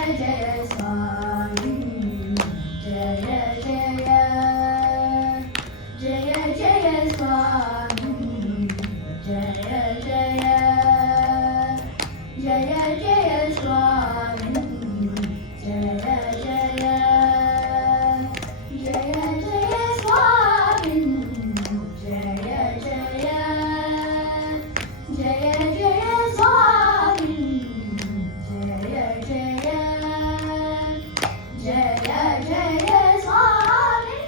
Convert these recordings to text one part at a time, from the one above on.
जय स्वामी जय जय जय जय स्वामी जय जय जय जय स्वामी जय जय जय जय स्वामी जय जय जय जय स्वामी जय जय जय जय स्वामी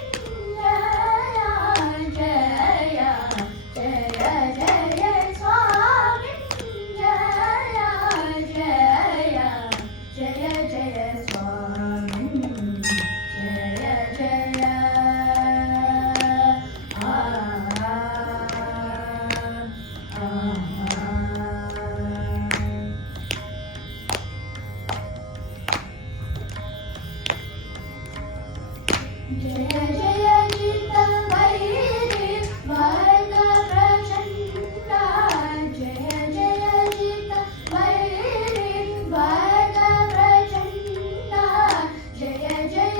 जय जय जय जय स्वामी जय जय जय जय स्वामी जय जय जय जय चित्तवैरी वर्ग प्रचण्डा जय जय चित्तवैरी वर्ग प्रचण्डा जय जय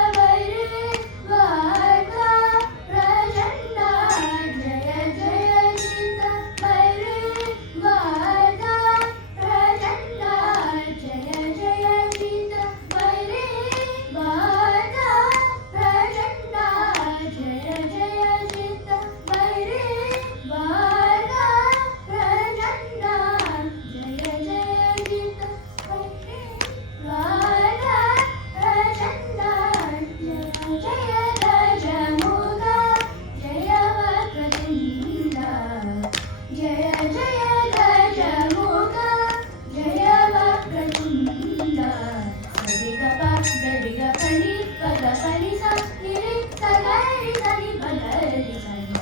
चित्तवैरी वर्ग प्रचण्डा जय जय चित्तवैरी वर्ग प्रचण्डा जय जय चित्तवैरी वर्ग प्रचण्डा जय जय चित्तवैरी वर्ग प्रचण्डा जय जय चित्तवैरी वर्ग प्रचण्डा जय जय गजमुख जय वक्रतुण्ड जय जय गजमुख जय वक्रतुण्ड सरिगपनि पदपनि सा निरिक्तगरि सनि पगरि सनि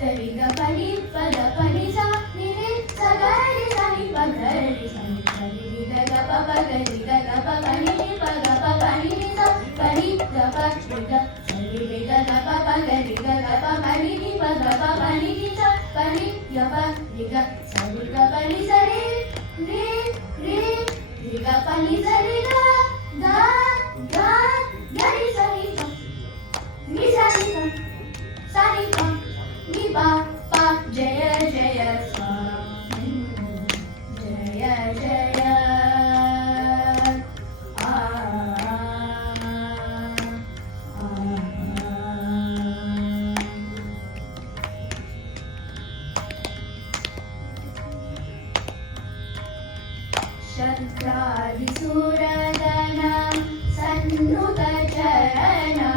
सरिगपनि पदपनि सा निरिक्तगरि सनि पगरि सनि सरिगपगरि गपनि पगपनि सा पनि गपगरि सरिगपगरि गपनि पगपनि सा पनि गपगरि सरिगपनि सरि रि रि रिगपनि सरि गा गा गरि सनि प नि सनि प सनि प नि पा पा जय जय स्वामी जय जय शक्रादिसूरगणा सन्नुत चरणा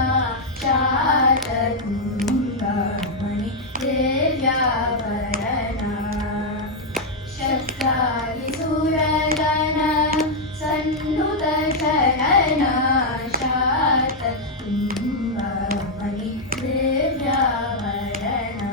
शातकुम्भमणि दिव्याभरणा शक्रादिसूरगणा सन्नुत चरणा शातकुम्भमणि दिव्याभरणा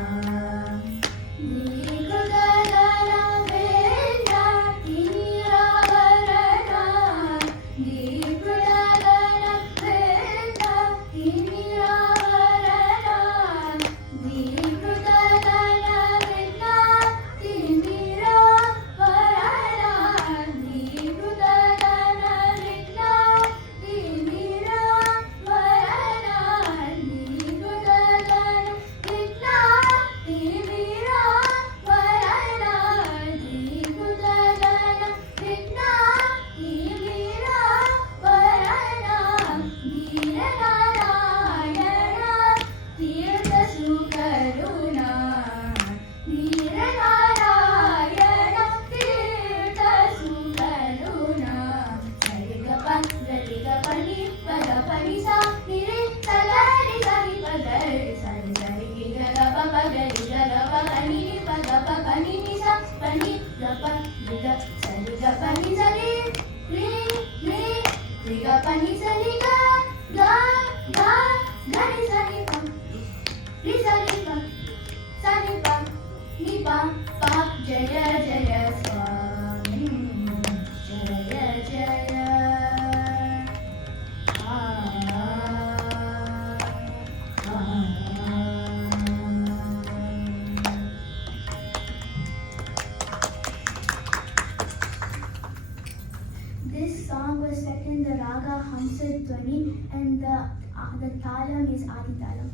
जय जय स्वामी जय जय This song was set in the raga Hamsadwani and the talam is Adi talam.